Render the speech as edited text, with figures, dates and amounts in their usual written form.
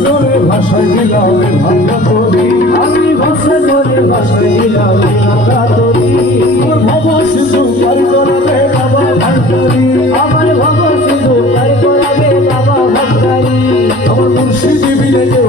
করে ভাষায় দিলামে ভাঙ্গা তরি আমি ভাষা করে ভাষায় দিলামে ভাঙ্গা তরি আমার ভাবা সিন্ধু পার করাবে বাবা ভান্ডারি আমার ভব সিন্ধু পার করাবে বাবা ভান্ডারি আমার মুর্শিদি বিলে